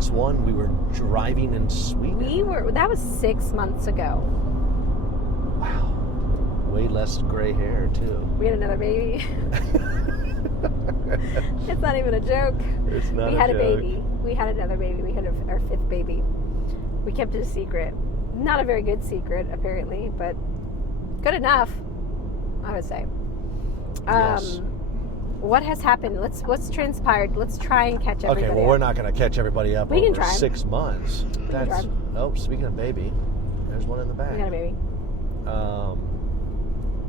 last one, we were driving in Sweden. That was 6 months ago. Wow. Way less gray hair, too. We had another baby. It's not even a joke. It's not We had a a joke. baby. We had another baby. We had our 5th baby. We kept it a secret. Not a very good secret, apparently, but good enough, I would say. Yes. What has happened? What's transpired? Let's try and catch everybody Okay, well, up. we're not going to catch everybody up We can over try. 6 months. can try. Oh, speaking of baby, there's one in the back. We had a baby.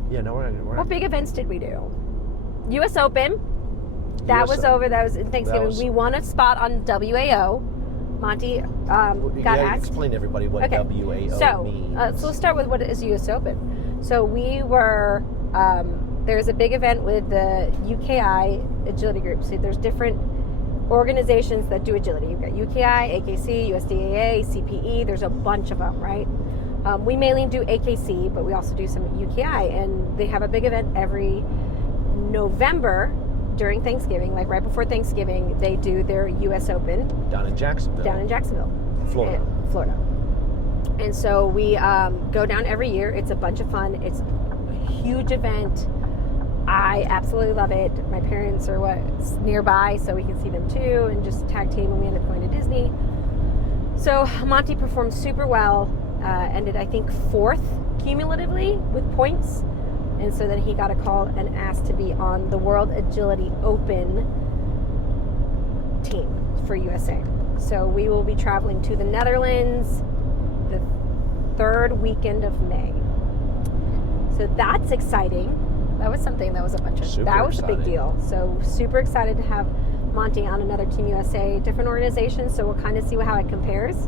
Yeah, no, we're What not. big events did we do? U.S. Open. That was over. That was in Thanksgiving. We won a spot on WAO. Monty got asked. Explain to everybody what Okay. WAO means. So let's start with what is U.S. Open. So we were, there's a big event with the UKI agility group. So there's different organizations that do agility. You've got UKI, AKC, USDAA, CPE. There's a bunch of them, right? We mainly do AKC, but we also do some UKI. And they have a big event every November during Thanksgiving, like right before Thanksgiving. They do their U.S. Open. Down in Jacksonville. Florida. And so we go down every year. It's a bunch of fun. It's a huge event. I absolutely love it. My parents are nearby, so we can see them too, and just tag team, and we end up going to Disney. So Monty performed super well. Ended, I think, 4th cumulatively with points. And so then he got a call and asked to be on the World Agility Open team for USA. So we will be traveling to the Netherlands the 3rd weekend of May. So that's exciting. That was something that was a big deal. So super excited to have Monty on another Team USA, different organization. So we'll kind of see how it compares.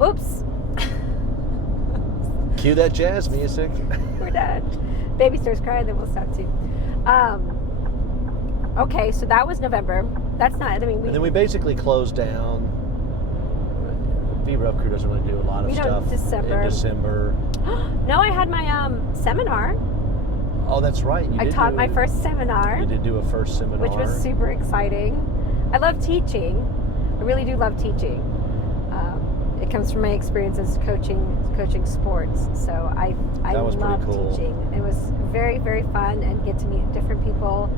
Oops. Cue that jazz music. We're done. Baby starts crying, then we'll stop too. Okay, so that was November. That's not, and then we basically closed down. Ruff crew doesn't really do a lot of stuff in December. No, I had my seminar. Oh, that's right. I taught my first seminar. You did do a first seminar. Which was super exciting. I love teaching. I really do love teaching. It comes from my experience as coaching sports. So I love teaching. It was very, very fun, and get to meet different people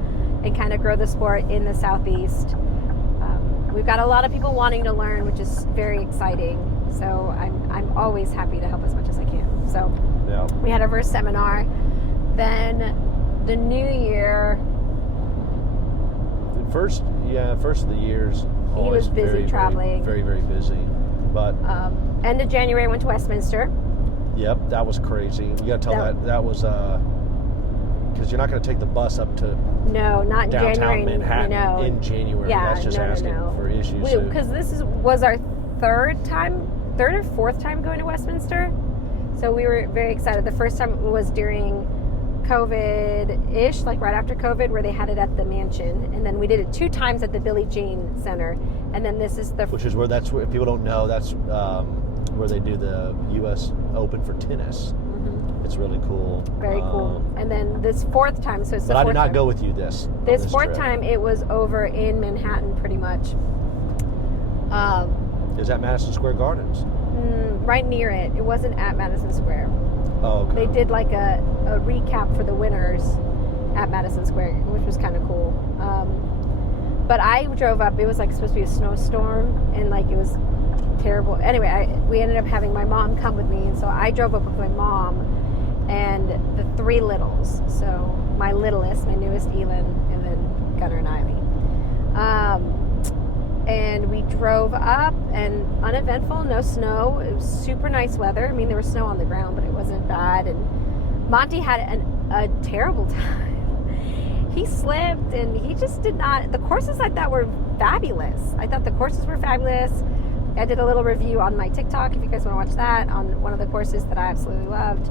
and kind of grow the sport in the Southeast. We've got a lot of people wanting to learn, which is very exciting. So I'm always happy to help as much as I can. So we had our first seminar. Then the new year. First of the year's. He was busy traveling. Very, very busy. But end of January, I went to Westminster. Yep, that was crazy. You got to tell that was because you're not going to take the bus up to not in downtown January. Manhattan in January. Yeah, that's just asking for issues. Because was our third or fourth time going to Westminster, so we were very excited. The first time was during COVID-ish, like right after COVID, where they had it at the mansion, and then we did it 2 times at the Billie Jean Center, and then this is which is where if people don't know, that's where they do the U.S. Open for tennis. Mm-hmm. It's really cool. Very cool. And then this 4th time, so it's the 4th But I did not time. go with you this 4th trip. time, it was over in Manhattan, pretty much. Is that Madison Square Gardens? Right near it. It wasn't at Madison Square. Oh, okay. They did like a recap for the winners at Madison Square, which was kind of cool. But I drove up. It was like supposed to be a snowstorm, and like it was terrible. Anyway, we ended up having my mom come with me, and so I drove up with my mom and the 3 littles. So my littlest, my newest, Elin, and then Gunnar and Ivy. And we drove up, and uneventful, no snow. It was super nice weather. I mean, there was snow on the ground, but it wasn't bad. And Monty had a terrible time. He slipped, and he just did not. The courses I thought were fabulous. I thought the courses were fabulous. I did a little review on my TikTok, if you guys want to watch that, on one of the courses that I absolutely loved.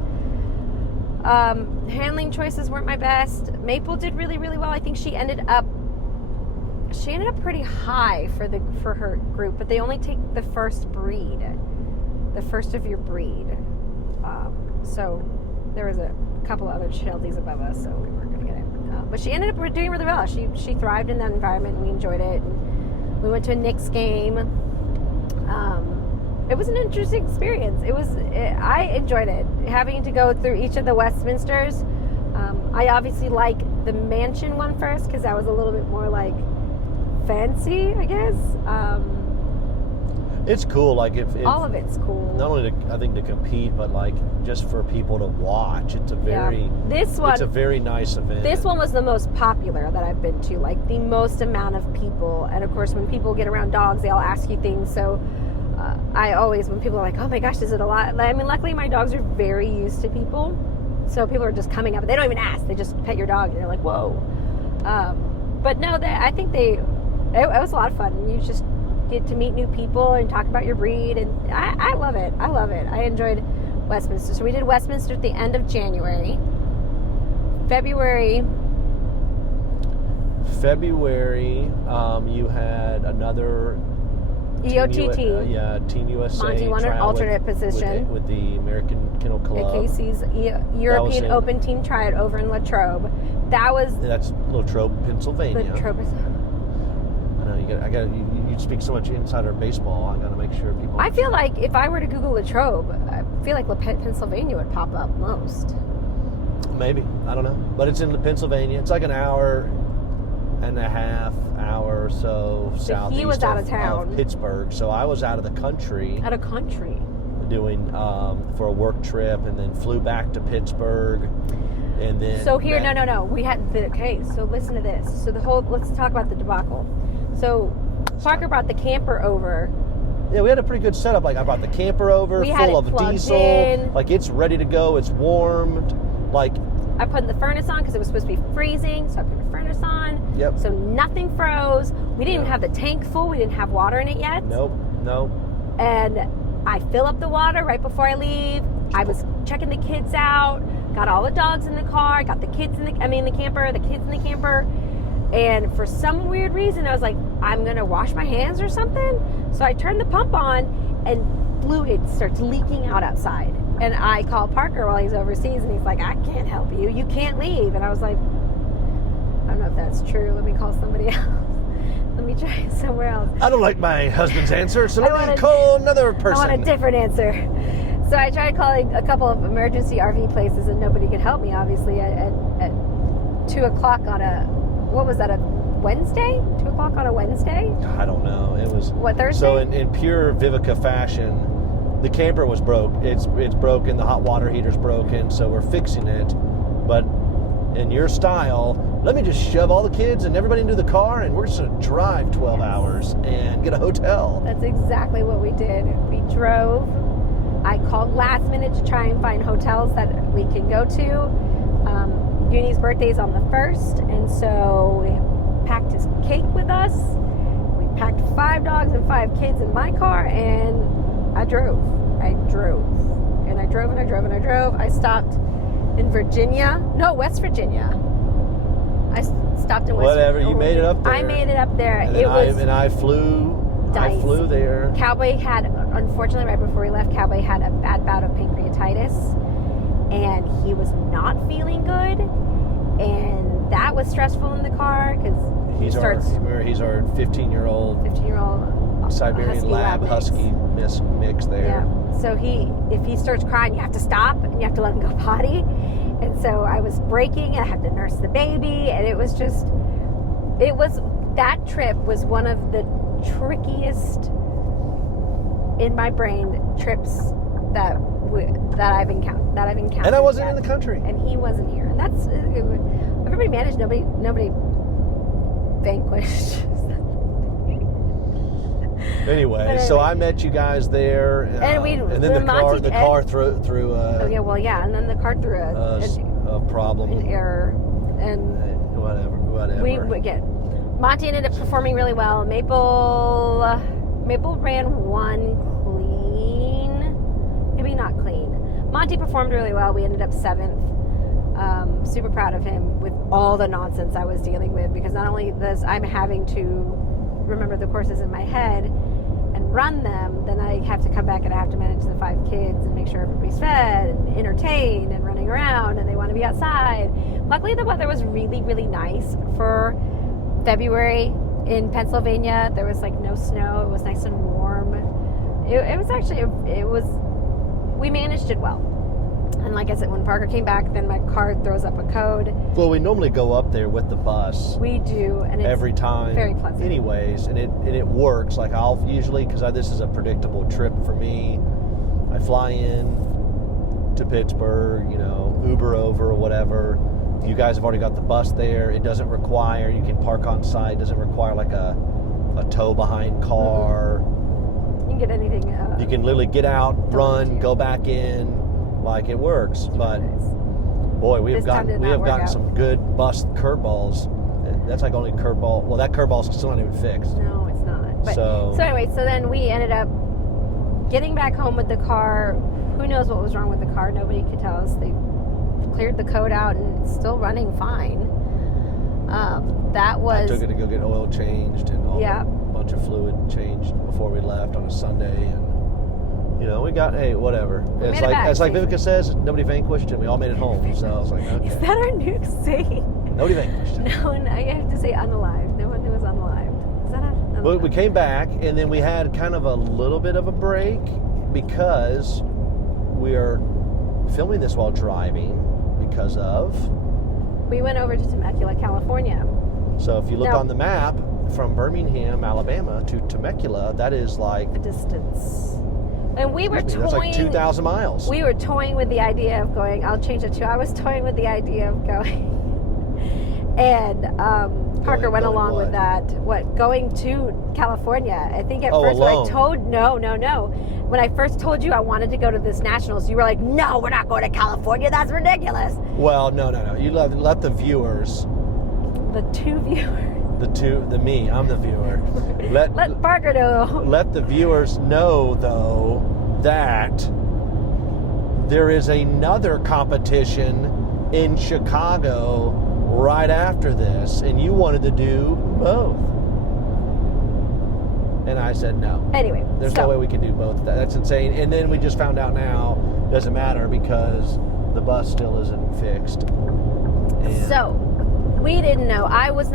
Handling choices weren't my best. Maple did really, really well. I think she ended up pretty high for her group, but they only take the first of your breed. So there was a couple of other Chelseas above us, so we weren't going to get it. But she ended up doing really well. She thrived in that environment, and we enjoyed it. And We went to a Knicks game. It was an interesting experience. I enjoyed it. Having to go through each of the Westminsters. I obviously like the mansion one first because that was a little bit more like fancy, I guess. It's cool. Like if all of it's cool. Not only I think to compete, but like just for people to watch. It's a very it's a very nice event. This one was the most popular that I've been to. Like the most amount of people, and of course when people get around dogs, they all ask you things. So I always, when people are like, "Oh my gosh, is it a lot?" I mean, luckily my dogs are very used to people, so people are just coming up. They don't even ask; they just pet your dog, and you're like, "Whoa!" But no, I think it was a lot of fun. You just get to meet new people and talk about your breed, and I love it. I love it. I enjoyed Westminster. So we did Westminster at the end of January. February, you had another EOTT. Team USA. Monty won an alternate position with the American Kennel Club. AKC's European Open Team Tryout over in Latrobe. That's Latrobe, Pennsylvania. Latrobe. I know you speak so much insider baseball. I got to make sure people. I feel like if I were to Google Latrobe, I feel like Pennsylvania would pop up most. Maybe, I don't know, but it's in Pennsylvania. It's like an hour and a half or so southeast. He was out of town, Pittsburgh. So I was out of the country. Out of country. Doing for a work trip, and then flew back to Pittsburgh, and then. So here, no. We had so listen to this. So let's talk about the debacle. So Parker brought the camper over. Yeah, we had a pretty good setup. Like I brought the camper over, full of diesel. Like it's ready to go. It's warmed. Like I put the furnace on because it was supposed to be freezing, so I put the furnace on. Yep. So nothing froze. We didn't even have the tank full. We didn't have water in it yet. Nope. And I fill up the water right before I leave. I was checking the kids out. Got all the dogs in the car. Got the kids in the camper. The kids in the camper. And for some weird reason, I was like, I'm going to wash my hands or something. So I turned the pump on and fluid starts leaking out outside. And I called Parker while he's overseas, and he's like, I can't help you. You can't leave. And I was like, I don't know if that's true. Let me call somebody else. Let me try somewhere else. I don't like my husband's answer, so let me call another person. I want a different answer. So I tried calling a couple of emergency RV places, and nobody could help me, obviously, at 2 o'clock on what was that, a Wednesday? 2 o'clock on a Wednesday? I don't know. It was... What, Thursday? So in pure Vivica fashion, the camper was broke. It's broken. The hot water heater's broken, so we're fixing it. But in your style, let me just shove all the kids and everybody into the car, and we're just going to drive 12 hours and get a hotel. That's exactly what we did. We drove. I called last minute to try and find hotels that we can go to. Uni's birthday's on the 1st, and so we packed his cake with us. We packed 5 dogs and 5 kids in my car, and I drove. And I drove. I stopped in West Virginia. I stopped in West Virginia. Whatever, you made it up there. I made it up there. And I flew there. Cowboy had, unfortunately, right before we left, Cowboy had a bad bout of pancreatitis, and he was not feeling good, and that was stressful in the car because he's our 15-year-old Siberian Lab Husky mix there. Yeah. So if he starts crying, you have to stop and you have to let him go potty. And so I was braking and I had to nurse the baby, and that trip was one of the trickiest in my brain trips that I've encountered. And I wasn't in the country. And he wasn't here. And that's everybody managed. Nobody vanquished. Anyway, so I met you guys there, and then the car threw. And then the car threw a problem, an error, and whatever. We get Monty ended up performing really well. Maple ran one clean, maybe not clean. Monty performed really well. We ended up 7th. Super proud of him with all the nonsense I was dealing with, because not only I'm having to remember the courses in my head and run them, then I have to come back and I have to manage the 5 kids and make sure everybody's fed and entertained and running around, and they want to be outside. Luckily, the weather was really, really nice for February. in Pennsylvania, there was like no snow. It was nice and warm. It was actually, we managed it well. And like I said, when Parker came back, then my car throws up a code. Well, we normally go up there with the bus. We do, and it's every time. Very pleasant. Anyways, and it works. Like I'll usually, because this is a predictable trip for me, I fly in to Pittsburgh, Uber over or whatever. You guys have already got the bus there. It doesn't require, you can park on site. It doesn't require like a tow behind car. You can get anything. You can literally get out, run, go back in. Like it works, but boy, we have gotten some good bus curveballs. That's like only curveball. Well, that curveball's still not even fixed. No, it's not. But, so anyway, so then we ended up getting back home with the car. Who knows what was wrong with the car? Nobody could tell us. They cleared the code out and it's still running fine. I took it to go get oil changed and a bunch of fluid changed before we left on a Sunday, and we got, hey, whatever. It's like Vivica says, nobody vanquished, and we all made it home. So I was like, okay. Is that our new saying? Nobody vanquished. No one, I have to say unalived. No one was unalived. Is that unalived? Well, we came back, and then we had kind of a little bit of a break because we are filming this while driving because of... We went over to Temecula, California. So if you look on the map, from Birmingham, Alabama to Temecula, that is like... a distance. And we were toying... That's like 2,000 miles. We were toying with the idea of going... I'll change it to... I was toying with the idea of going... and Parker went along with that. Going to California. I think at first alone. when I told... No. When I first told you I wanted to go to this Nationals, you were like, no, we're not going to California. That's ridiculous. Well, no. You let the viewers... The two viewers. Me, I'm the viewer. Let Parker know. Let the viewers know, though, that there is another competition in Chicago right after this, and you wanted to do both. And I said no. Anyway. There's no way we can do both. That's insane. And then we just found out now, doesn't matter because the bus still isn't fixed. So, we didn't know. I was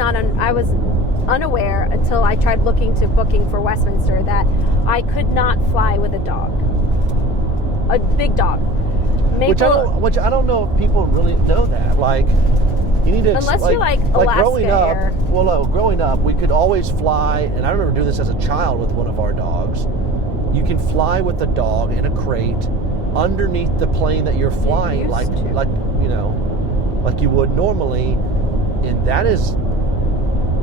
unaware until I tried looking to booking for Westminster that I could not fly with a dog. A big dog. Which I don't know if people really know that. Like, you need to... Unless you're like Alaska growing up, Air. Well, no, growing up, we could always fly, and I remember doing this as a child with one of our dogs. You can fly with the dog in a crate underneath the plane that you're flying, like you would normally, and that is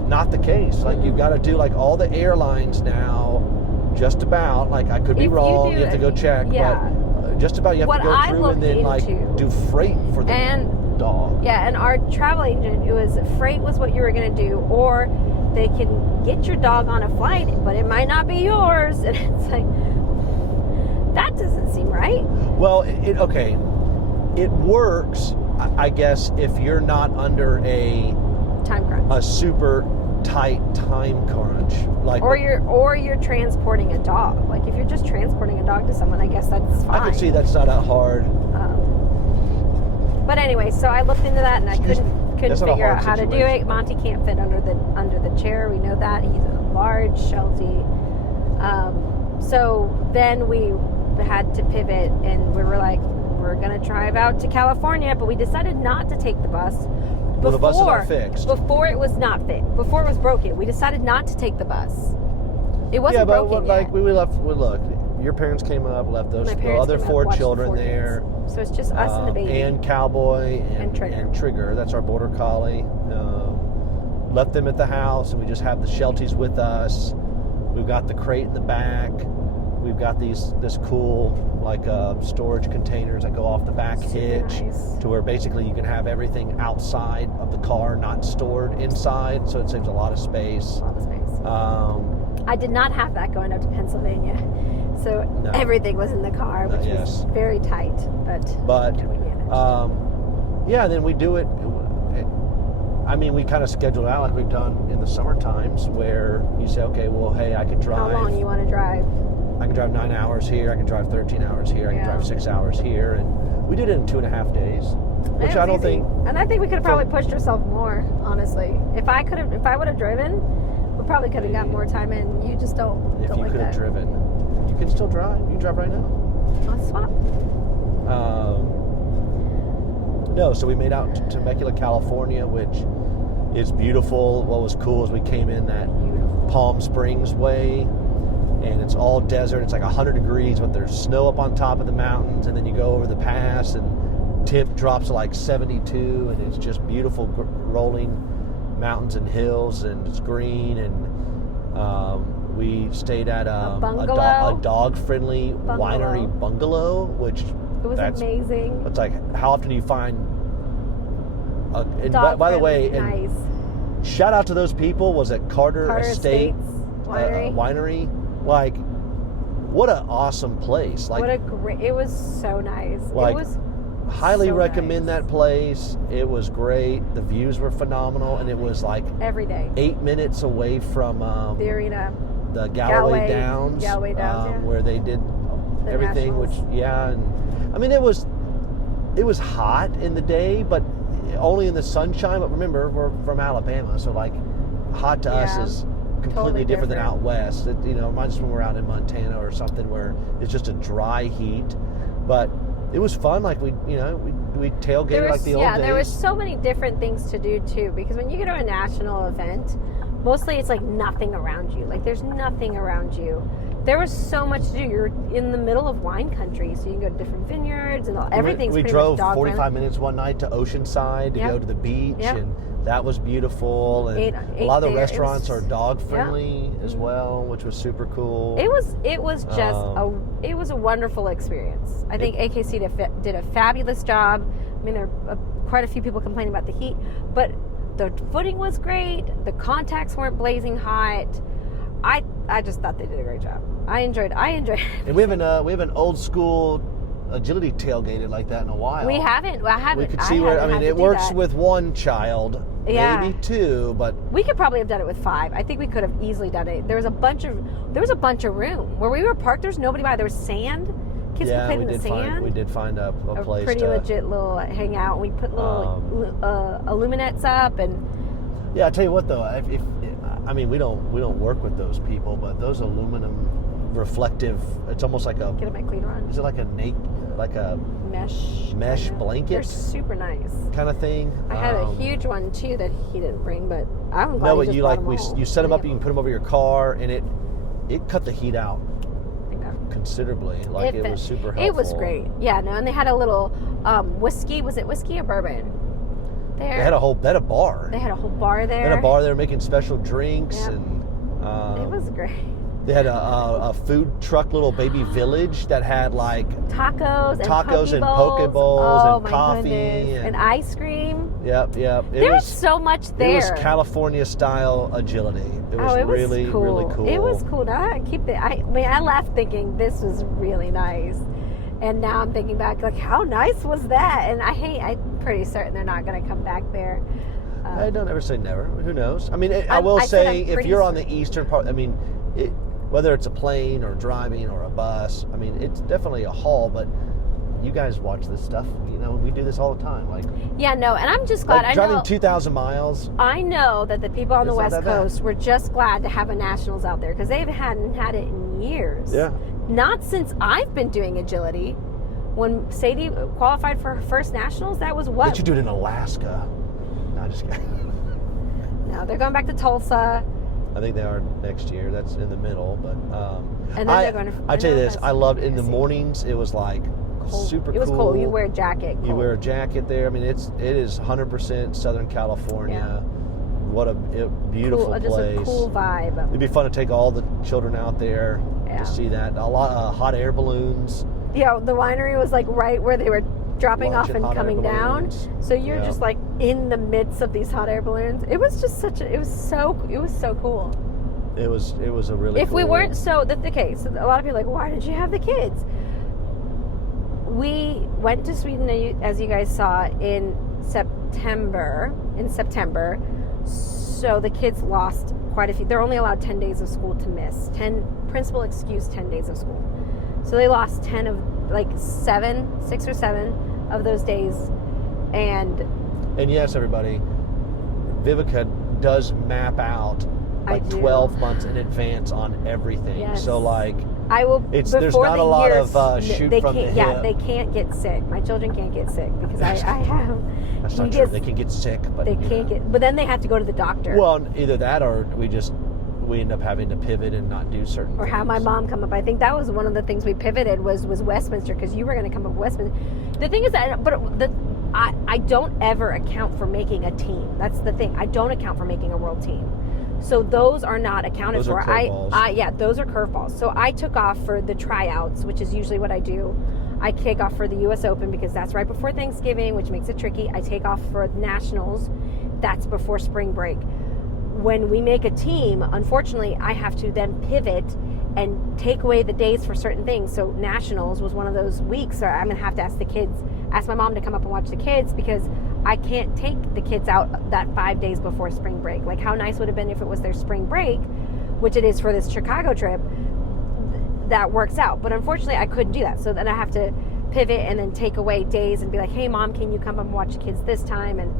not the case. Like, you've got to do like all the airlines now, just about. Like, I could be wrong. You have to go check, but just about you have to go through and then like do freight for the dog. Yeah, and our travel agent, freight was what you were going to do, or they can get your dog on a flight, but it might not be yours, and it's like, that doesn't seem right. Well, it works, I guess, if you're not under a time crunch, a super tight time crunch, like, or you're transporting a dog. Like, if you're just transporting a dog to someone, I guess that's fine. I can see that's not that hard. But anyway, so I looked into that and I couldn't figure out how to do it. Monty can't fit under the chair. We know that. He's a large Sheltie. So then we had to pivot, and we were like, we're going to drive out to California, but we decided not to take the bus. Well, the bus is not fixed. Before it was not fixed. Before it was broken. We decided not to take the bus. It wasn't broken yet. Like, we left, look, your parents came up, left the other four children there. So it's just us and the baby. And Cowboy and Trigger. That's our border collie. Left them at the house, and we just have the Shelties with us. We've got the crate in the back. We've got this cool storage containers that go off the back hitch, to where basically you can have everything outside of the car, not stored inside. So it saves a lot of space. I did not have that going up to Pennsylvania. So everything was in the car, which was very tight. But we managed. Then we do it. I mean, we kind of schedule it out like we've done in the summer times, where you say, okay, well, hey, I could drive. How long you want to drive? I can drive 9 hours here. I can drive 13 hours here. I can drive 6 hours here. And we did it in 2.5 days, which I don't think. And I think we could have probably pushed ourselves more, honestly. If I would have driven, We probably could have got more time in. You just don't If you like could have that. driven, you can still drive. You can drive right now. Let's swap. No, so we made out to Temecula, California, which is beautiful. What was cool is we came in that Palm Springs way, and it's all desert. It's like 100 degrees, but there's snow up on top of the mountains, and then you go over the pass, and temp drops to like 72, and it's just beautiful rolling mountains and hills, and it's green. And we stayed at a dog-friendly winery bungalow, which it was amazing. It's like, how often do you find? And by the way, nice. And shout out to those people. Was it Carter Estates Winery? Like, what an awesome place! Like, it was so nice. Like, it was highly so recommend nice. that place. It was great. The views were phenomenal, and it was like every day 8 minutes away from the arena, the Galloway Downs, where they did everything. Nationals. And I mean, it was hot in the day, but only in the sunshine. But remember, we're from Alabama, so like hot to us is completely totally different than out west. It, reminds us when we're out in Montana or something where it's just a dry heat. But it was fun. Like we tailgated like the old days. There was so many different things to do too, because when you go to a national event, mostly it's like nothing around you. Like there's nothing around you. There was so much to do. You're in the middle of wine country, so you can go to different vineyards and everything's pretty much dog friendly. We drove 45 minutes one night to Oceanside to go to the beach, and that was beautiful. And a lot of the restaurants are dog friendly as well, which was super cool. It was just a wonderful experience. I think AKC did a fabulous job. I mean, there are quite a few people complaining about the heat, but the footing was great. The contacts weren't blazing hot. I just thought they did a great job. I enjoyed it. And we haven't old school agility tailgated like that in a while. We haven't. I haven't. We could see where, I mean, it works with one child, maybe two, but we could probably have done it with 5. I think we could have easily done it. There was a bunch of room where we were parked. There was nobody by. There was sand. Kids could play in the sand. We did find a place. Pretty legit little hangout. We put little illuminates up, and I tell you what though, if I mean, we don't work with those people, but those aluminum reflective, it's almost like a... Get a clean run. Is it like a mesh blanket? They're super nice. Kind of thing. I had a huge one too that he didn't bring, but I'm glad he just brought them all. You set them up, you can put them over your car, and it cut the heat out considerably. Like it was super helpful. It was great. Yeah, no, and they had a little whiskey. Was it whiskey or bourbon? They had a whole bar. They had a whole bar there. They had a bar there making special drinks, and it was great. They had a food truck, little baby village that had like tacos and poke bowls and coffee and ice cream. Yep. There was so much there. It was California style agility. It was really cool. Really cool. It was cool. Now I left thinking this was really nice. And now I'm thinking back, like, how nice was that? And I'm pretty certain they're not going to come back there. I don't ever say never. Who knows? I mean, I will say, if you're on the eastern part, I mean, whether it's a plane or driving or a bus, I mean, it's definitely a haul, but you guys watch this stuff. We do this all the time. Like, and I'm just glad. Like driving 2,000 miles. I know that the people on the West Coast were just glad to have a nationals out there because they hadn't had it in years. Yeah. Not since I've been doing agility. When Sadie qualified for her first nationals, that was what? Did you do it in Alaska? No, just kidding. No, they're going back to Tulsa. I think they are next year. That's in the middle, but and then they're going to. I tell you this, I loved in the mornings. It was like cold. Super cool. It was cold. You wear a jacket. You wear a jacket there. I mean, it is 100% Southern California. Yeah. What a beautiful place. Just a cool vibe. It'd be fun to take all the children out there to see that. A lot of hot air balloons. Yeah, the winery was like right where they were dropping off and coming down. So you're just like in the midst of these hot air balloons. It was just it was so cool. It was a really we weren't so a lot of people are like, why did you have the kids? We went to Sweden, as you guys saw, in September. So the kids lost quite a few. They're only allowed 10 days of school to miss. 10 principal excuse 10 days of school. So they lost 6 or 7 of those days. And yes, everybody, Vivica does map out like 12 months in advance on everything. Yes. So like I will. there's before not the a lot year, of shoot they from the can't. hip. Yeah, they can't get sick. My children can't get sick because I have. That's not true. They can get sick, but they can't get. But then they have to go to the doctor. Well, either that or we end up having to pivot and not do certain or things. have my mom come up. I think that was one of the things we pivoted was Westminster, because you were going to come up with Westminster. The thing is that, I don't ever account for making a team. That's the thing. I don't account for making a world team. So those are not accounted for. Yeah, those are curveballs. So I took off for the tryouts, which is usually what I do. I kick off for the U.S. Open because that's right before Thanksgiving, which makes it tricky. I take off for Nationals. That's before spring break. When we make a team, unfortunately, I have to then pivot and take away the days for certain things. So Nationals was one of those weeks where I'm going to have to ask my mom to come up and watch the kids, because I can't take the kids out that 5 days before spring break. Like, how nice would it have been if it was their spring break, which it is for this Chicago trip, that works out. But unfortunately, I couldn't do that. So then I have to pivot and then take away days and be like, hey, Mom, can you come up and watch the kids this time? And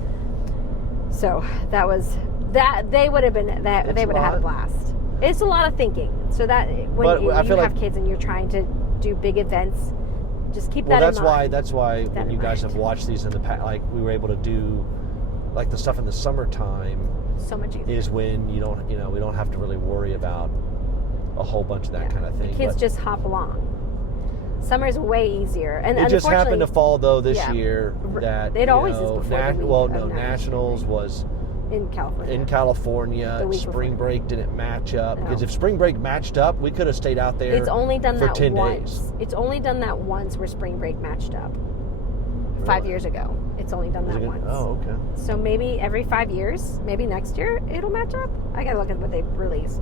so that was... they would have had a blast. It's a lot of thinking. So that when you have kids and you're trying to do big events, just keep that in mind. That's why when you guys have watched these in the past, like we were able to do like the stuff in the summertime. So much easier. Is when we don't have to really worry about a whole bunch of that kind of thing. The kids just hop along. Summer's way easier. And it just happened to fall though this year that it always is before Nationals was in California. The spring break didn't match up. No. Because if spring break matched up, we could have stayed out there. It's only done for that 10 once. days. It's only done that once where spring break matched up. 5 years ago. It's only done that once. Oh, okay. So maybe every 5 years, maybe next year it'll match up. I gotta look at what they've released.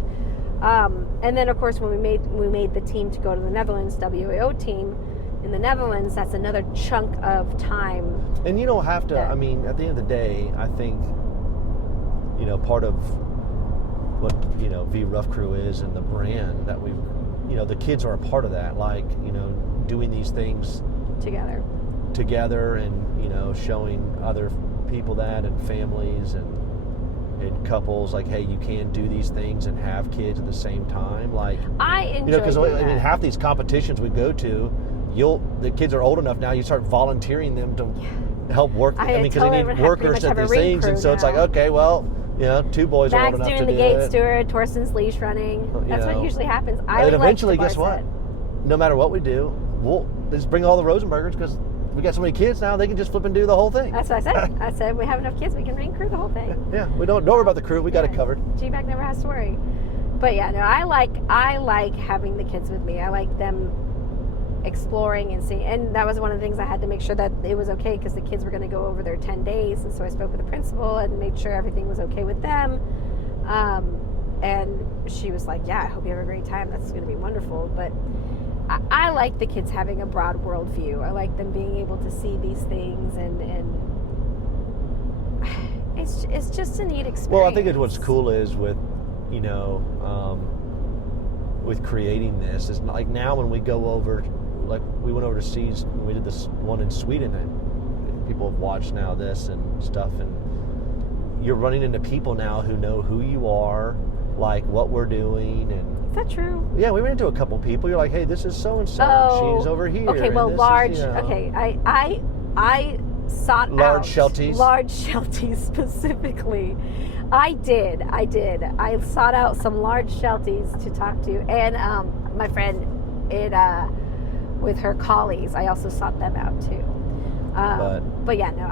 And then of course when we made the team to go to the Netherlands, WAO team in the Netherlands, that's another chunk of time. And you don't have to. I mean, at the end of the day, I think. Part of what, V Ruff Crew is and the brand that we, the kids are a part of that, like, doing these things together and, showing other people that and families and couples, like, hey, you can do these things and have kids at the same time. Like, I enjoy because in half these competitions we go to, the kids are old enough now, you start volunteering them to help work. Because they need workers at these things. And so it's like, okay, well, 2 boys are old enough to do it. Max doing the gate steward, Torsten's leash running. That's what usually happens. And eventually, guess what? No matter what we do, we'll just bring all the Rosenbergers, because we got so many kids now, they can just flip and do the whole thing. That's what I said. I said we have enough kids, we can ring crew the whole thing. Yeah, we don't worry about the crew. We got it covered. G-Bag never has to worry. But yeah, no, I like having the kids with me. I like them exploring and seeing, and that was one of the things I had to make sure that it was okay, because the kids were going to go over their 10 days, and so I spoke with the principal and made sure everything was okay with them, and she was like, yeah, I hope you have a great time, that's going to be wonderful. But I like the kids having a broad worldview. I like them being able to see these things, and it's just a neat experience. Well, I think what's cool is with with creating this is like now when we go over, like we went overseas and we did this one in Sweden, and people have watched now this and stuff, and you're running into people now who know who you are, like what we're doing. And is that true? Yeah, we ran into a couple people. You're like, hey, this is so and so. She's over here. Okay, well, large. Okay, I sought large out Shelties. Large Shelties specifically. I did. I sought out some large Shelties to talk to, and my friend, with her collies, I also sought them out too. But yeah, no,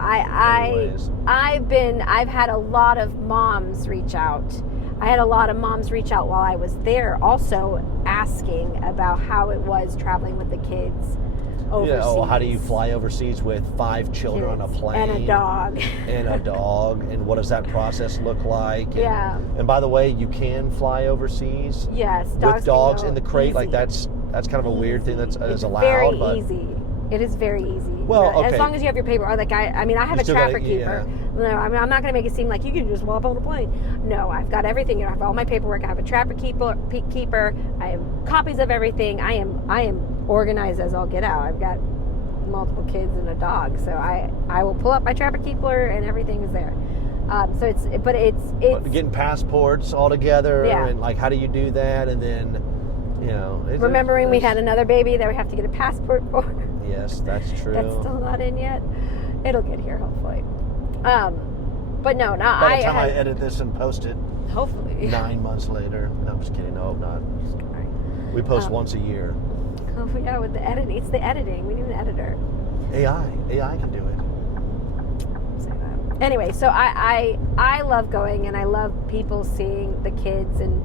I've had a lot of moms reach out. I had a lot of moms reach out while I was there, also asking about how it was traveling with the kids overseas. Yeah, how do you fly overseas with 5 children on a plane? And a dog. And what does that process look like? And by the way, you can fly overseas. Yes, with dogs in the crate. Easy. Like that's kind of a weird thing that's allowed. Very easy. It is very easy. Well, okay. As long as you have your paper. Like I have a trapper keeper. No, I'm not going to make it seem like you can just walk on a plane. No, I've got everything. I have all my paperwork. I have a trapper keeper. I have copies of everything. I am organized as all get out. I've got multiple kids and a dog, so I will pull up my trapper keeper and everything is there. So it's getting passports all together, Yeah. and like, how do you do that? And then, remembering we had another baby that we have to get a passport for. Yes, that's true. That's still not in yet. It'll get here hopefully. But no, not By the time I edit this and post it, hopefully 9 months later. No, I'm just kidding. No, I'm not. Right. We post once a year. Oh yeah, with the editing. It's the editing. We need an editor. AI can do it. Say that. Anyway, so I love going, and I love people seeing the kids and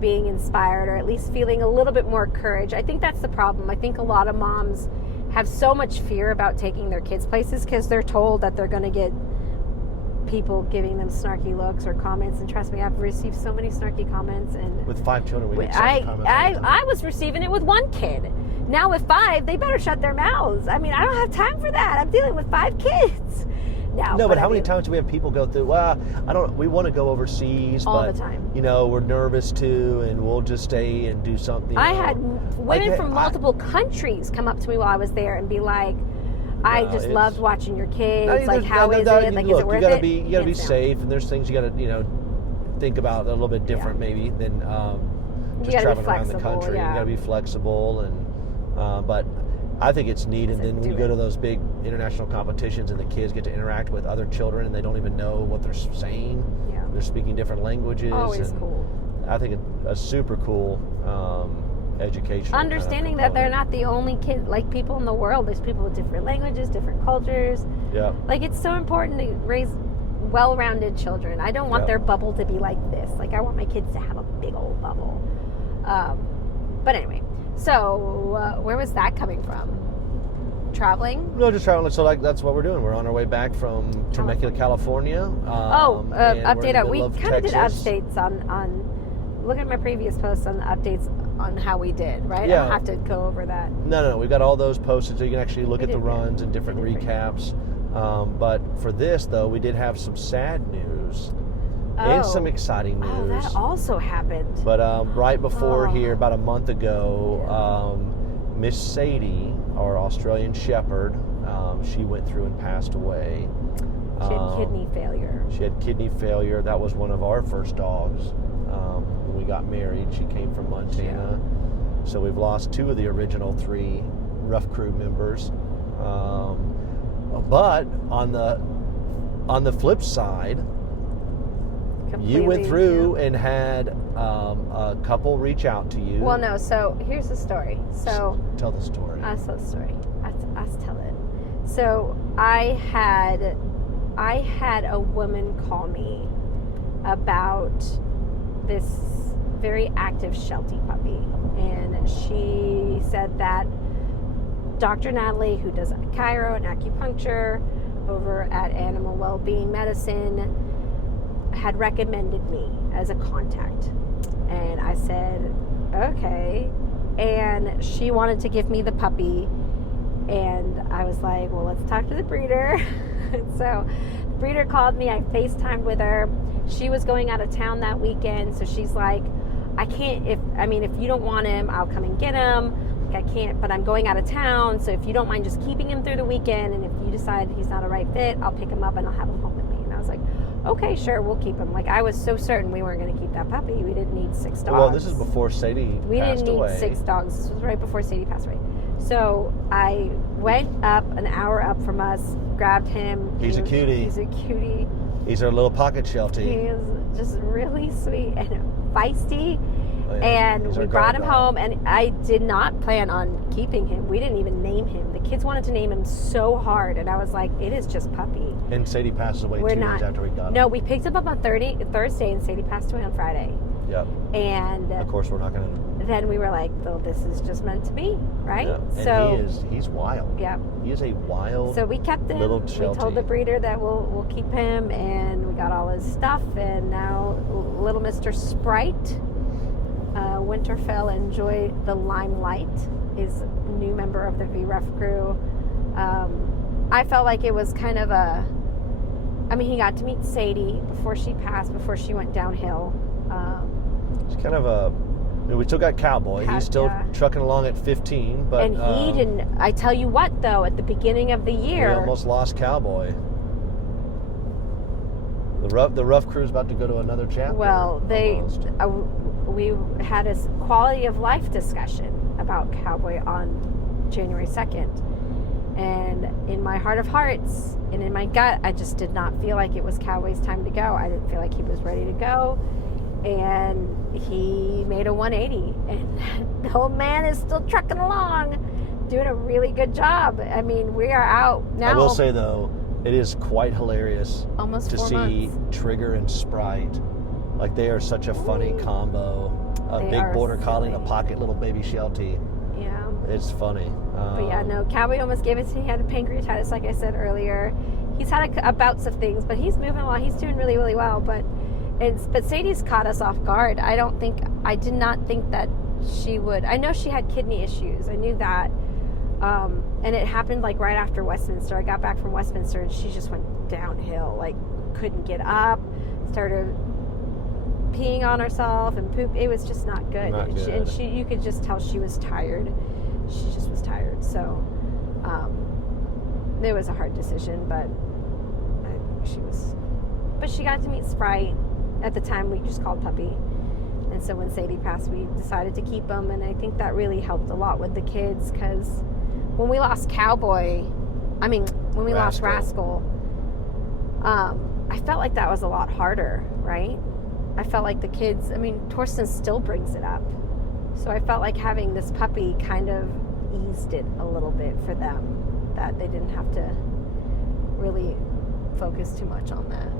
being inspired, or at least feeling a little bit more courage. I think that's the problem. I think a lot of moms have so much fear about taking their kids places because they're told that they're going to get people giving them snarky looks or comments. And trust me, I've received so many snarky comments. And with 5 children, we get snarky comments. I was receiving it with 1 kid. Now with 5, they better shut their mouths. I mean, I don't have time for that. I'm dealing with 5 kids. No, but how many times do we have people go through, we want to go overseas, all but the time. We're nervous too, and we'll just stay and do something. I had women from multiple countries come up to me while I was there and be like, I just loved watching your kids. Like, how is it? Like, is it worth it? You gotta be safe, and there's things you gotta, think about a little bit different maybe than just traveling around the country. Yeah. You gotta be flexible, and but I think it's neat. And then when you go to those big international competitions and the kids get to interact with other children and they don't even know what they're saying. Yeah. They're speaking different languages. Always cool. I think a super cool education. Understanding that they're not the only kid, like people in the world. There's people with different languages, different cultures. Yeah. Like, it's so important to raise well-rounded children. I don't want their bubble to be like this. Like, I want my kids to have a big old bubble. But anyway, so where was that coming from? Traveling? No, just traveling. So that's what we're doing. We're on our way back from Temecula, California. Update. We kind of did updates on. Look at my previous posts on the updates on how we did. Right? Yeah. I don't have to go over that. No. We've got all those posted, so you can actually look at the runs and different recaps. But for this, though, we did have some sad news and some exciting news. Oh, that also happened. But right before here, about a month ago, Miss Sadie, our Australian Shepherd, she went through and passed away. She had kidney failure. She had kidney failure. That was one of our first dogs when we got married. She came from Montana. Yeah. So we've lost 2 of the original 3 Ruff crew members. But on the flip side, you went through and had a couple reach out to you. Well, no. So here's the story. So tell the story. I'll tell the story. I'll tell it. So I had a woman call me about this very active Sheltie puppy, and she said that Dr. Natalie, who does chiro and acupuncture over at Animal Wellbeing Medicine, had recommended me as a contact. And I said, okay. And she wanted to give me the puppy. And I was like, well, let's talk to the breeder. So the breeder called me. I FaceTimed with her. She was going out of town that weekend. So she's like, if you don't want him, I'll come and get him. I can't, but I'm going out of town, so if you don't mind just keeping him through the weekend, and if you decide he's not a right fit, I'll pick him up and I'll have him home with me. And I was like, okay, sure, we'll keep him. Like, I was so certain we weren't going to keep that puppy. We didn't need 6 dogs. Well, this is before Sadie passed away. We didn't need 6 dogs. This was right before Sadie passed away. So I went up an hour up from us, grabbed him. He's a cutie. He's a cutie. He's our little pocket Sheltie. He is just really sweet and feisty. Oh, yeah. And we brought him home, and I did not plan on keeping him. We didn't even name him. The kids wanted to name him so hard, and I was like, it is just puppy. And Sadie passes away 2 days after we got him. No, we picked him up on Thursday, and Sadie passed away on Friday. Yep. And of course, we're not going to. Then we were like, well, this is just meant to be, right? Yeah. And he's wild. Yeah. He is a wild. So we kept him. Little We Sheltie. told the breeder that we'll keep him, and we got all his stuff, and now little Mr. Sprite. Winterfell, enjoy the limelight, is a new member of the V-Ruff crew. I felt like it was kind of he got to meet Sadie before she passed, before she went downhill. It's kind of we still got Cowboy. He's still trucking along at 15, but. And he didn't, I tell you what though, at the beginning of the year. We almost lost Cowboy. The Ruff crew's about to go to another chapter. Well, almost. we had a quality of life discussion about Cowboy on January 2nd. And in my heart of hearts and in my gut, I just did not feel like it was Cowboy's time to go. I didn't feel like he was ready to go. And he made a 180. And the old man is still trucking along, doing a really good job. I mean, we are out now. I will say, though, it is quite hilarious almost to 4 see months. Trigger and Sprite. Like, they are such a funny combo. A They big are border collie and a silly. pocket little baby Sheltie. Yeah. It's funny. But yeah, no, Cowboy almost gave it to me. He had a pancreatitis, like I said earlier. He's had a bouts of things, but he's moving along. He's doing really, really well. But Sadie's caught us off guard. I did not think that she would. I know she had kidney issues. I knew that. And it happened like right after Westminster. I got back from Westminster and she just went downhill. Like, couldn't get up, started peeing on herself and poop. It was just not good. Not good. You could just tell she was tired. She just was tired. So it was a hard decision, but she got to meet Sprite. At the time, we just called Puppy. And so when Sadie passed, we decided to keep him. And I think that really helped a lot with the kids, because when we lost when we lost Rascal, I felt like that was a lot harder, right? I felt like the kids, Torsten still brings it up. So I felt like having this puppy kind of eased it a little bit for them, that they didn't have to really focus too much on that.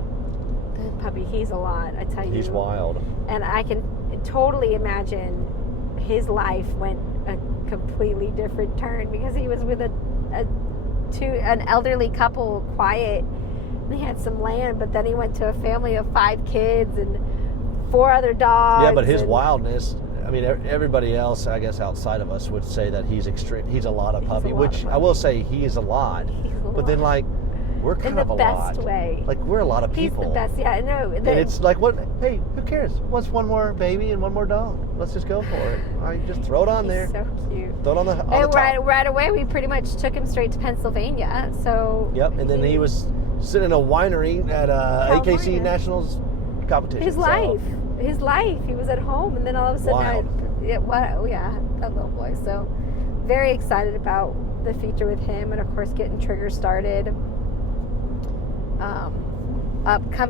The puppy, he's a lot, I tell you. He's wild. And I can totally imagine his life went a completely different turn, because he was with an elderly couple, quiet. He had some land, but then he went to a family of 5 kids and 4 other dogs. Yeah, but his wildness, everybody else, I guess, outside of us would say that he's extreme. He's a lot of puppy, which I will say he is a lot. But then, like, we're kind of a lot. In the best way. Like, we're a lot of people. He's the best, yeah, I know. And it's like, hey, who cares? What's one more baby and one more dog? Let's just go for it. All right, just throw it on there. He's so cute. Throw it on the top. Right away, we pretty much took him straight to Pennsylvania. So. Yep, and then he was sitting in a winery at AKC National competition. His life. He was at home, and then all of a sudden, that little boy. So, very excited about the future with him, and of course, getting Trigger started.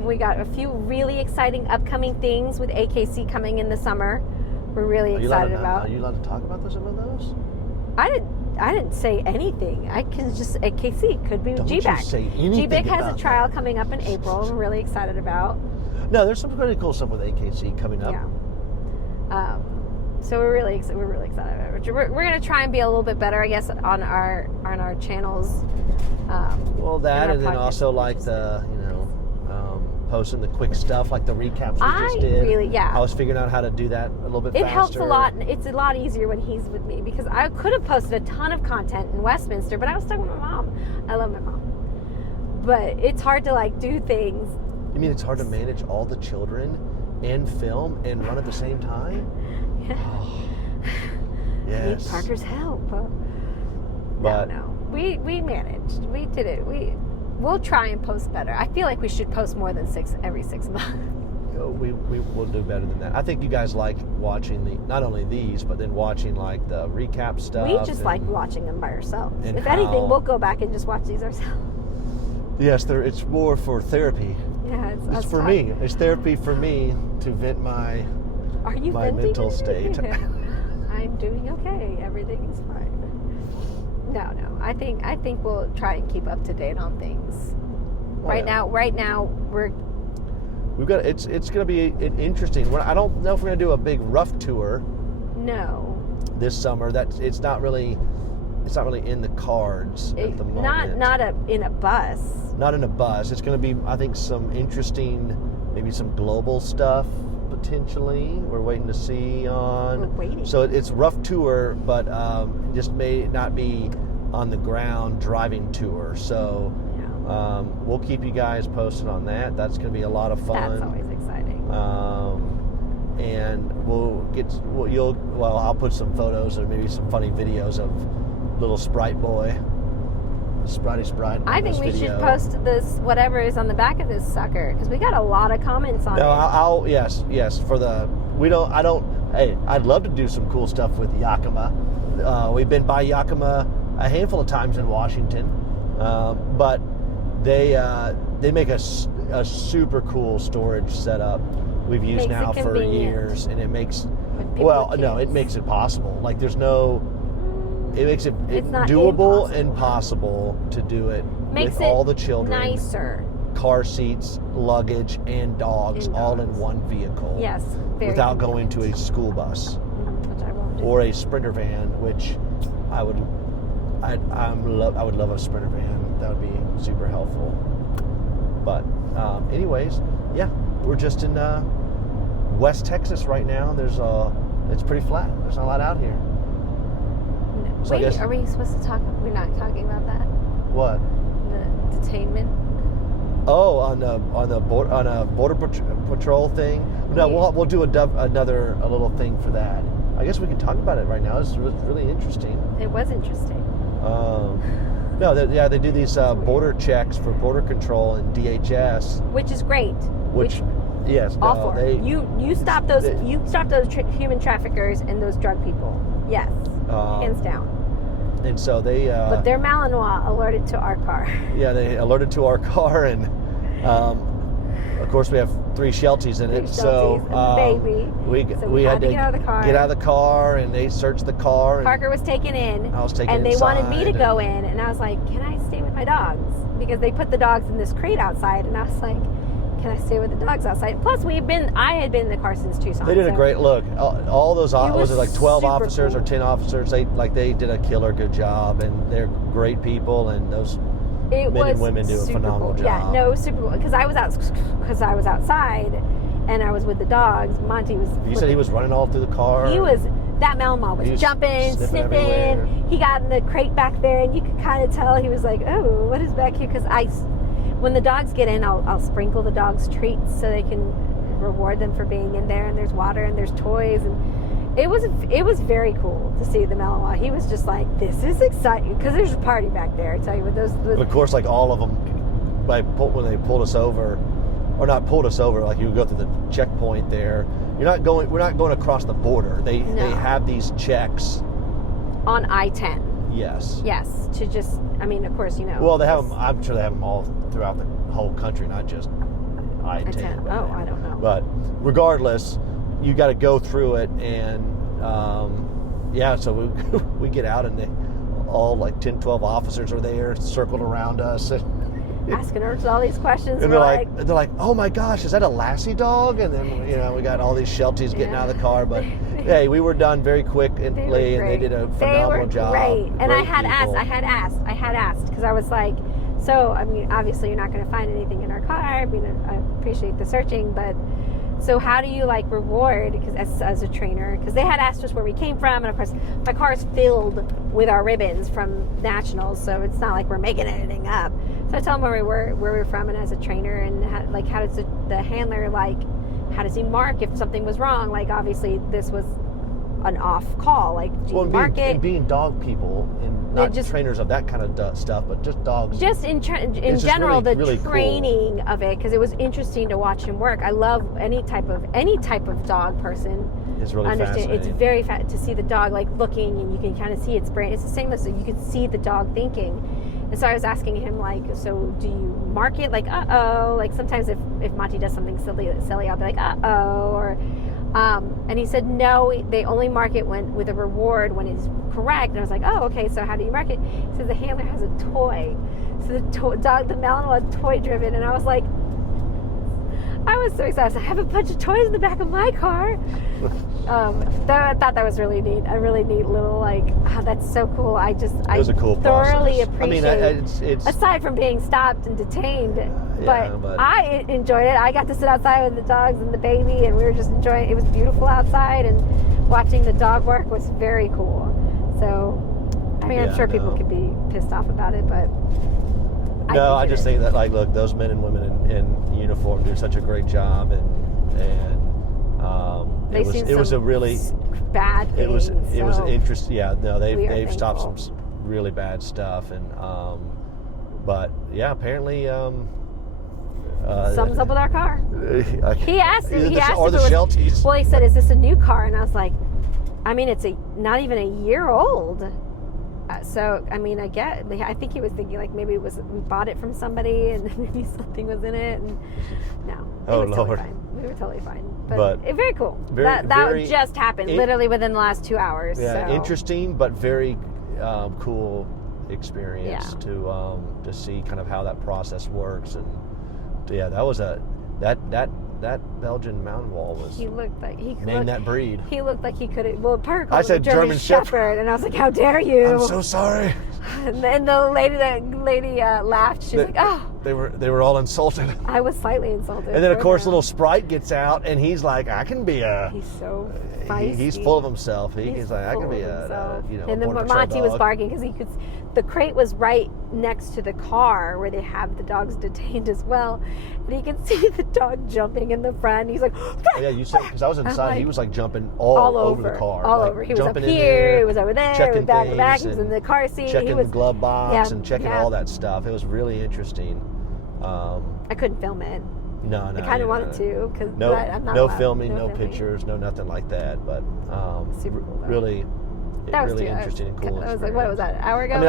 We got a few really exciting upcoming things with AKC coming in the summer. We're really excited about. Are you allowed to talk about some of those? I didn't say anything. I can just AKC could be Don't GBAC. you say anything GBAC has about a trial that. coming up in April. I'm really excited about. No, there's some really cool stuff with AKC coming up. Yeah. So we're really excited about it. We're going to try and be a little bit better, I guess, on our channels. Well, that, and then also like the posting the quick stuff, like the recaps we just did. I was figuring out how to do that a little bit faster. It helps a lot, and it's a lot easier when he's with me, because I could have posted a ton of content in Westminster, but I was stuck with my mom. I love my mom. But it's hard to do things. You mean it's hard to manage all the children and film and run at the same time? Yeah. Oh, I yes. need Parker's help. But no. We managed. We did it. We'll try and post better. I feel like we should post more than every 6 months. we will do better than that. I think you guys like watching not only these, but then watching like the recap stuff. We just like watching them by ourselves. If anything, we'll go back and just watch these ourselves. Yes, it's more for therapy. Yeah, it's for me. It's therapy for me to vent my mental state. I'm doing okay. Everything is fine. No. I think we'll try and keep up to date on things. Right now we've got it's going to be interesting. I don't know if we're going to do a big Ruff tour. No. This summer, it's not really in the cards at the moment. Not in a bus. Not in a bus. It's going to be, I think, some interesting, maybe some global stuff potentially. We're waiting to see on. We're waiting. So it's Ruff tour, but just may not be on the ground driving tour. So we'll keep you guys posted on that. That's going to be a lot of fun. That's always exciting. And I'll put some photos or maybe some funny videos of little Sprite boy Spritey Sprite. I think we should post this, whatever is on the back of this sucker, because we got a lot of comments on it. No, yes. I'd love to do some cool stuff with Yakima. We've been by Yakima a handful of times in Washington, but they make a super cool storage setup we've used now for years, and it makes it makes it possible. Like it makes it doable and possible to do it with all the children. Nicer. Car seats, luggage, and dogs all in one vehicle. Yes, without going to a school bus, which I won't do. or a Sprinter van, which I would love a Sprinter van. That would be super helpful. But anyways, yeah, we're just in West Texas right now. It's pretty flat. There's not a lot out here. No. So Wait, are we supposed to talk? We're not talking about that. What? The detainment. Oh, on a border patrol thing. No, we'll do a little thing for that. I guess we can talk about it right now. It's really interesting. It was interesting. They do these border checks for border control and DHS, which is great. Yes, all for. You stop those human traffickers and those drug people. Yes, hands down. And so they. But their Malinois alerted to our car. Yeah, they alerted to our car, and of course we have 3 Shelties in it. So baby. We had to get out of the car. Get out of the car, and they searched the car. Parker was taken in. I was taken and they inside, wanted me to go in, and I was like, "Can I stay with my dogs?" Because they put the dogs in this crate outside, and I was like, "Can I stay with the dogs outside?" Plus, I had been in the car since Tucson. They did a great look. All those was it like 12 officers cool. or 10 officers? They did a killer good job, and they're great people, and those men and women do a phenomenal job. Yeah, no, super cool. Because I was outside, and I was with the dogs. Monty was. You said he was running all through the car. He was. That Malinois was jumping, sniffing. Everywhere. He got in the crate back there, and you could kind of tell he was like, "Oh, what is back here?" Because when the dogs get in, I'll sprinkle the dogs treats so they can reward them for being in there. And there's water and there's toys, and it was very cool to see the Malinois. He was just like, "This is exciting," because there's a party back there. I tell you, with those. But of course, like all of them, when they pulled us over, or not pulled us over, like you go through the checkpoint there. We're not going across the border. They have these checks on I-10. Yes. Yes. To just, of course, Well, they have them. I'm sure they have them all throughout the whole country, not just I-10. Oh, I don't know. But regardless, you got to go through it, and so we get out, and all like 10, 12 officers are there, circled around us. And asking her all these questions. And they're like, "Oh my gosh, is that a Lassie dog?" And then we got all these Shelties getting out of the car. But hey, we were done very quickly, and they did a phenomenal job. Great. And I had asked because I was like, so obviously you're not going to find anything in our car. I appreciate the searching, but so how do you reward? Because as a trainer, because they had asked us where we came from, and of course my car is filled with our ribbons from nationals, so it's not like we're making anything up. So I tell them where we're from, and as a trainer, and how does the handler how does he mark if something was wrong? Obviously this was an off call. Do you mark it? And being dog people, and not just trainers of that kind of stuff, but just dogs. Just in general, really, really training of it, because it was interesting to watch him work. I love any type of dog person. It's really fascinating. It's very to see the dog looking, and you can kind of see its brain. It's the same as you can see the dog thinking. And so I was asking him so do you mark it uh-oh? Sometimes if Monty does something silly, I'll be like uh-oh, or and he said no, they only mark it with a reward when it's correct. And I was like, oh, okay, so how do you mark it? He says the handler has a toy. So the Malinois is toy driven, and I was like, I was so excited. I have a bunch of toys in the back of my car. I thought that was really neat. A really neat little that's so cool. It was a cool thoroughly process. Appreciate. It's aside from being stopped and detained, but I enjoyed it. I got to sit outside with the dogs and the baby, and we were just enjoying it. It was beautiful outside, and watching the dog work was very cool. So, I'm sure people could be pissed off about it, but. I just think that look, those men and women in uniform do such a great job, and it was a really bad things. It was interesting. Yeah, no, they've stopped some really bad stuff, and But yeah, apparently sums up with our car. He asked or if the it was, Shelties. well, he said, is this a new car? And I was like, I mean, it's not even a year old. So, I mean, I think he was thinking like maybe we bought it from somebody and maybe something was in it. And no, Oh, was totally Lord. fine. We were totally fine. But very cool. Very, that just happened literally within the last 2 hours. Yeah, so. interesting, but very cool experience to see kind of how that process works. And yeah, that was that Belgian mountain wall was. He looked like he named that breed. He looked like he could. Well, Parker called I him said a German Shepherd. Shepherd, and I was like, "How dare you!" I'm so sorry. And then the lady laughed. She was like, "Oh." They were all insulted. I was slightly insulted. And then of course, little Sprite gets out, and he's like, "I can be a." He's so feisty. He's full of himself. He's like, "I can be a." And And then Monty was barking because he could. The crate was right next to the car where they have the dogs detained as well, and he could see the dog jumping in the front. He's like, Oh, yeah, you said because I was inside. He was like jumping all over the car, all like, over. He was up jumping in here. there, He was over there. checking He was back in the back. things He was in the car seat. checking He was the glove box and checking yeah. all that stuff. It was really interesting. I couldn't film it. No. I kind of wanted to because no, I'm not no allowed. filming, no pictures, no nothing like that. But super cool. Though. Really interesting and cool. I was like, what was that? An hour ago? I mean,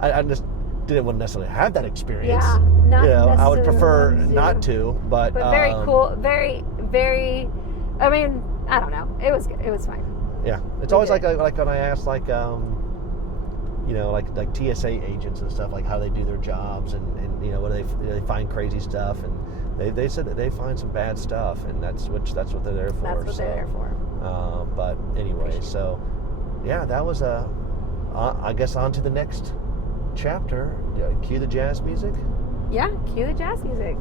I just didn't necessarily have that experience. Yeah, not I would necessarily prefer wanted to. not to, but very cool, very, very. I mean, I don't know. It was good. It was fine. Yeah, it's always like when I ask like TSA agents and stuff, like how they do their jobs and when they find crazy stuff, and they said that they find some bad stuff, and that's what they're there for. That's what they're there for. But anyway, so yeah, that was I guess on to the next chapter. Cue the jazz music. Yeah, cue the jazz music.